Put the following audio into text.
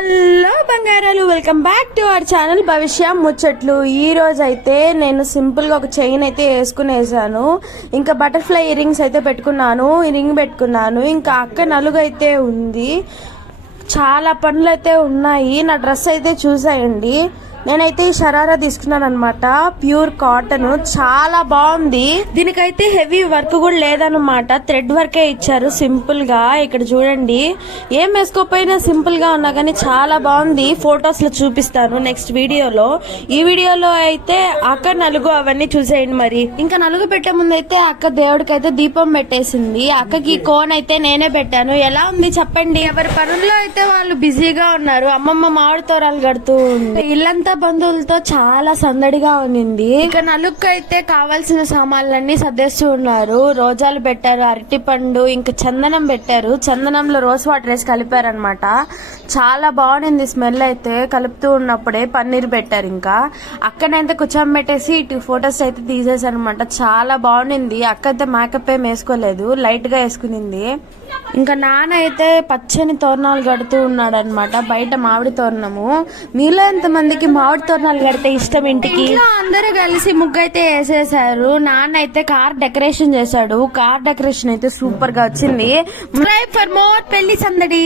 Hello బంగారాలు, welcome back to our channel భవిష్య ముచ్చట్లు. ఈ రోజు అయితే నేను సింపుల్ గా ఒక చైన్ అయితే వేసుకునేసాను. ఇంకా బటర్ఫ్లై ఇయర్ రింగ్స్ అయితే పెట్టుకున్నాను, రింగ్ పెట్టుకున్నాను. ఇంకా అక్క నలుగు అయితే ఉంది. చాలా పనులు అయితే ఉన్నాయి. నా డ్రెస్ అయితే చూసాయండి. నేనైతే ఈ షరారా తీసుకున్నాను అనమాట. ప్యూర్ కాటన్, చాలా బాగుంది. దీనికైతే హెవీ వర్క్ కూడా లేదనమాట, థ్రెడ్ వర్కే ఇచ్చారు సింపుల్ గా. ఇక్కడ చూడండి, ఏం వేసుకోపోయినా సింపుల్ గా ఉన్నా కానీ చాలా బాగుంది. ఫొటోస్ లో చూపిస్తాను నెక్స్ట్ వీడియోలో. ఈ వీడియోలో అయితే అక్క నలుగు అవన్నీ చూసేయండి. మరి ఇంకా నలుగు పెట్టే ముందు అయితే అక్క దేవుడికి అయితే దీపం పెట్టేసింది. అక్కకి కోన్ అయితే నేనే పెట్టాను. ఎలా ఉంది చెప్పండి. ఎవరి పనుల్లో అయితే వాళ్ళు బిజీగా ఉన్నారు. అమ్మమ్మ మామిడి తోరాలు కడుతూ ఉంది. ఇల్లంతా బంధువులతో చాలా సందడిగా ఉంది. ఇక నలుగుకు అయితే కావాల్సిన సామాన్లన్నీ సర్దేస్తూ ఉన్నారు. రోజాలు పెట్టారు, అరటి పండు, ఇంకా చందనం పెట్టారు. చందనంలో రోజ్ వాటర్ వేసి కలిపారనమాట. చాలా బాగుంది స్మెల్ అయితే. కలుపుతూ ఉన్నప్పుడే పన్నీర్ పెట్టారు. ఇంకా అక్కనైతే కూర్చోబెట్టేసి ఇటు ఫొటోస్ అయితే తీసేసారు అనమాట. చాలా బాగుంది. అక్క అయితే మేకప్ ఏం వేసుకోలేదు, లైట్ గా వేసుకునింది. ఇంకా నాన్న అయితే పచ్చని తోరణాలు కడుతూ ఉన్నాడు అనమాట. బయట మామిడి తోరణము. మీలో ఎంతమందికి మామిడి తోరణాలు కడితే ఇష్టం? ఇంటికి అందరూ కలిసి ముగ్గు అయితే వేసేసారు. నాన్న అయితే కార్ డెకరేషన్ చేశాడు. కార్ డెకరేషన్ అయితే సూపర్ గా వచ్చింది. సబ్స్క్రైబ్ ఫర్ మోర్ పెళ్లి సందడి.